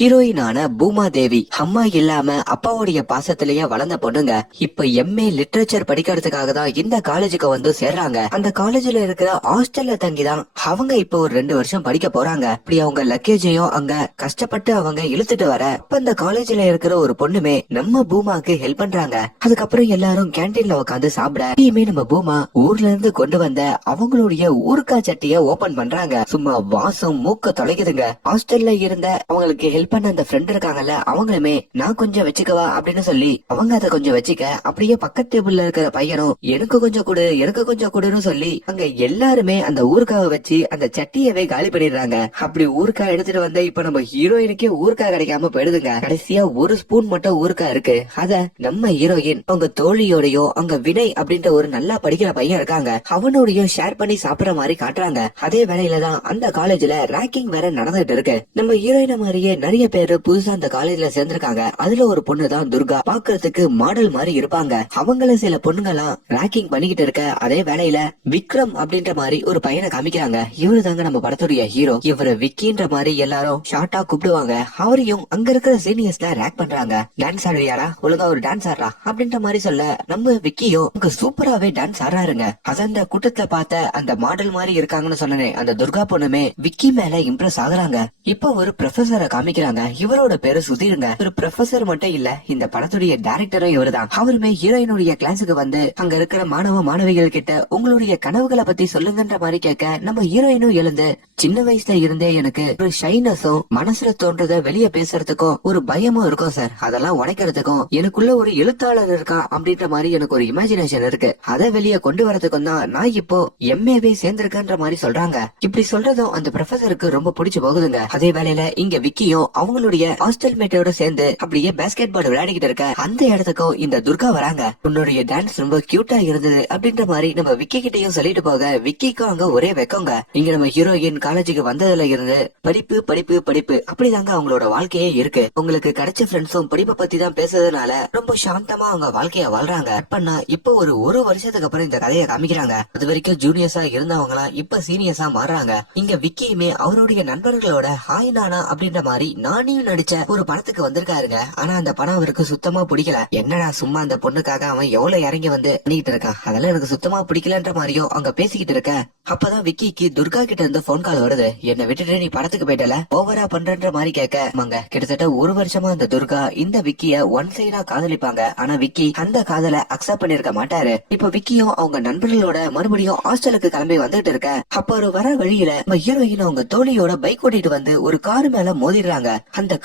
ஹீரோயினான பூமா தேவி அம்மா இல்லாம அப்பாவுடைய பாசத்திலேயே வளர்ந்த பொண்ணுங்க. இப்ப எம்ஏ லிட்ரேச்சர் படிக்கிறதுக்காக தான் இந்த காலேஜுக்கு வந்து சேர்றாங்க. அந்த காலேஜ்ல இருக்கிற ஹாஸ்டல்ல தங்கிதான் அவங்க இப்ப ஒரு 2 வருஷம் படிக்க போறாங்க. இப்படி அவங்க லக்கேஜையும் அங்க கஷ்டப்பட்டு அவங்க இழுத்துட்டு வர இப்ப இந்த காலேஜ்ல இருக்கிற ஒரு பொண்ணுமே நம்ம பூமாக்கு ஹெல்ப் பண்றாங்க. அதுக்கப்புறம் எல்லாரும் கேண்டீன்ல உட்காந்து சாப்பிட டீமே நம்ம பூமா ஊர்ல இருந்து கொண்டு வந்த அவங்களுடைய ஊறுகாய் சட்டிய ஓபன் பண்றாங்க. சும்மா வாசம் மூக்க தொலைக்குதுங்க. ஹாஸ்டல்ல இருந்த அவங்களுக்கு ஹெல்ப் பண்ண அந்த ஃப்ரெண்ட் இருக்காங்கல்ல, அவங்களுமே நான் கொஞ்சம் வச்சுக்கவா அப்படின்னு சொல்லி அவங்க அதை கொஞ்சம் வச்சுக்க, அப்படியே பக்கத்து டேபிள்ல இருக்கிற பையனும் எனக்கு கொஞ்சம் கொடு எனக்கு கொஞ்சம் கொடுன்னு சொல்லி அங்க எல்லாருமே அந்த ஊறுகாவை வச்சு அந்த சட்டியவே காலி பண்ணிடுறாங்க. அப்படி ஊறுகாய் எடுத்துட்டு வந்த இப்ப நம்ம ஹீரோயினுக்கே ஊறுகாய் கிடைக்காம போயிடுதுங்க. கடைசியா ஒரு ஸ்பூன் மட்டும் ஊறுகாய் இருக்கு. அத நம்ம ஹீரோயின் அவங்க தோழியோடயோ அங்க வினய் அப்படின்ற ஒரு நல்லா படிக்கிற பையன் இருக்காங்க, அவனோடய ஷேர் பண்ணி சாப்பிடற மாதிரி காட்டுறாங்க. அதே வேளையில தான் அந்த காலேஜ்ல ரேங்கிங் வேற நடந்துட்டு இருக்கு. நம்ம ஹீரோயின மாதிரியே நிறைய பேரு புதுசா அந்த காலேஜ்ல சேர்ந்திருக்காங்க. அதுல ஒரு பொண்ணு தான் துர்கா. பாக்குறதுக்கு மாடல் மாதிரி இருப்பாங்க. அவங்கள சில பொண்ணுங்கெல்லாம் ரேங்கிங் பண்ணிக்கிட்டு இருக்க அதே வேளையில விக்ரம் அப்படின்ற மாதிரி ஒரு பையனை காமிக்கிறாங்க. இவரு தாங்க நம்ம படத்துடைய ஹீரோ. இவரு விக்கின்ற மாதிரி எல்லாரும் ஷார்ட்டா கூப்பிடுவாங்க. அவரையும் அங்க இருக்கிற சீனியர்ஸ்ல ரேக் பண்றாங்க. டான்ஸ் ஆடுவியாரா, ஒழுங்கா ஒரு டான்ஸ் ஆடுறா அப்படின்ற மாதிரி சொல்ல நம்ம விக்கியும் அங்க சூப்பராவே டான்ஸ் ஆடுறாருங்க. அத அந்த கூட்டத்துல பார்த்த அந்த மாடல் மாதிரி இருக்காங்கன்னு சொன்னனே அந்த துர்கா பொண்ணுமே விக்கி மேல இம்ப்ரெஸ் ஆகுறாங்க. இப்ப ஒரு ப்ரொஃபசரை காமிக்கிறாங்க. இவரோட பேரு சுதீருங்க. ஒரு ப்ரொஃபசர் மட்டும் இல்ல, இந்த படத்துடைய டைரக்டரும் இவருதான். அவருமே ஹீரோயினுடைய கிளாஸுக்கு வந்து அங்க இருக்கிற மாணவ மாணவிகள் கிட்ட உங்களுடைய கனவுகளை பத்தி சொல்லுங்கன்ற மாதிரி கேட்க, நம்ம ஹீரோயினும் எழுந்து சின்ன வயசுல இருந்தே எனக்கு ஒரு ஷைனஸும் மனசுல தோன்றத வெளியே பேசுறதுக்கும் ஒரு பயமும் இருக்கும் சார். அதெல்லாம் உடைக்கிறதுக்கும் எனக்குள்ள ஒரு எழுத்தாளர் இருக்கா அப்படின்ற மாதிரி எனக்கு ஒரு இமேஜினேஷன் இருக்கு. அதை வெளியே கொண்டு வரதுக்கும் தான் நான் இப்போ எம்ஏவே சேர்ந்திருக்கேன்ற மாதிரி சொல்றாங்க. இப்படி சொல்றதும் அந்த ப்ரொஃபசருக்கு ரொம்ப பிடிச்சு போகுதுங்க. அதே வேளையில இங்க விக்கியும் அவங்களுடைய ஹாஸ்டல் மேட்டோட சேர்ந்து அப்படியே பேஸ்கெட் பால் விளையாடிக்கிட்டு இருக்க அந்த இடத்துக்கும் இந்த துர்கா வராங்க. உன்னுடைய டான்ஸ் ரொம்ப கியூட்டா இருந்தது அப்படின்ற மாதிரி நம்ம விக்கி கிட்டையும் சொல்லிட்டு போக விக்கிக்கும் அங்க ஒரே வெக்கங்க. இங்க நம்ம ஹீரோயின் காலேஜுக்கு வந்ததுல இருந்து படிப்பு படிப்பு படிப்பு அப்படிதாங்க அவங்களோட வாழ்க்கையே இருக்கு. உங்களுக்கு கிடைச்ச ஃப்ரெண்ட்ஸும் படிப்பை பத்தி தான் பேசுறதுனால ரொம்ப சாந்தமா அவங்க வாழ்க்கைய வாழ்றாங்க. பண்ணா இப்ப ஒரு வருஷத்துக்கு அப்புறம் இந்த கதையை காமிக்கிறாங்க. அது வரைக்கும் ஜூனியர்ஸா இருந்தவங்களா இப்ப சீனியர்ஸா மாறுறாங்க. இங்க விக்கியுமே அவருடைய நண்பர்களோட ஹாய் நானா அப்படின்ற மாதிரி நானியும் நடிச்ச ஒரு படத்துக்கு வந்திருக்காருங்க. ஆனா அந்த படம் அவருக்கு சுத்தமா பிடிக்கல. என்னடா சும்மா அந்த பொண்ணுக்காக அவன் எவ்வளவு இறங்கி வந்து பண்ணிட்டு இருக்கான், அதெல்லாம் எனக்கு சுத்தமா பிடிக்கலன்ற மாதிரியும் அங்க பேசிக்கிட்டு இருக்க, அப்பதான் விக்கிக்கு துர்கா கிட்ட இருந்து போன் கால் வருது. என்ன விட்டுட்டு நீ படத்துக்கு போயிட்டல, ஓவரா பண்றன்ற மாதிரி கேட்க, கிட்டத்தட்ட ஒரு வருஷமா அந்த துர்கா இந்த விக்கிய ஒன் சைடா காதலிப்பாங்க. ஆனா விக்கி அந்த காதலை அக்செப்ட் பண்ணிருக்க மாட்டாரு. இப்ப விக்கியும் அவங்க நண்பர்களோட மறுபடியும் ஹாஸ்டலுக்கு கிளம்பி வந்துட்டு இருக்க, அப்ப ஒரு வர வழியில நம்ம ஹீரோயின் அவங்க தோழியோட பைக் ஓட்டிட்டு வந்து ஒரு காரு மேல மோதிடுறாங்க. அந்த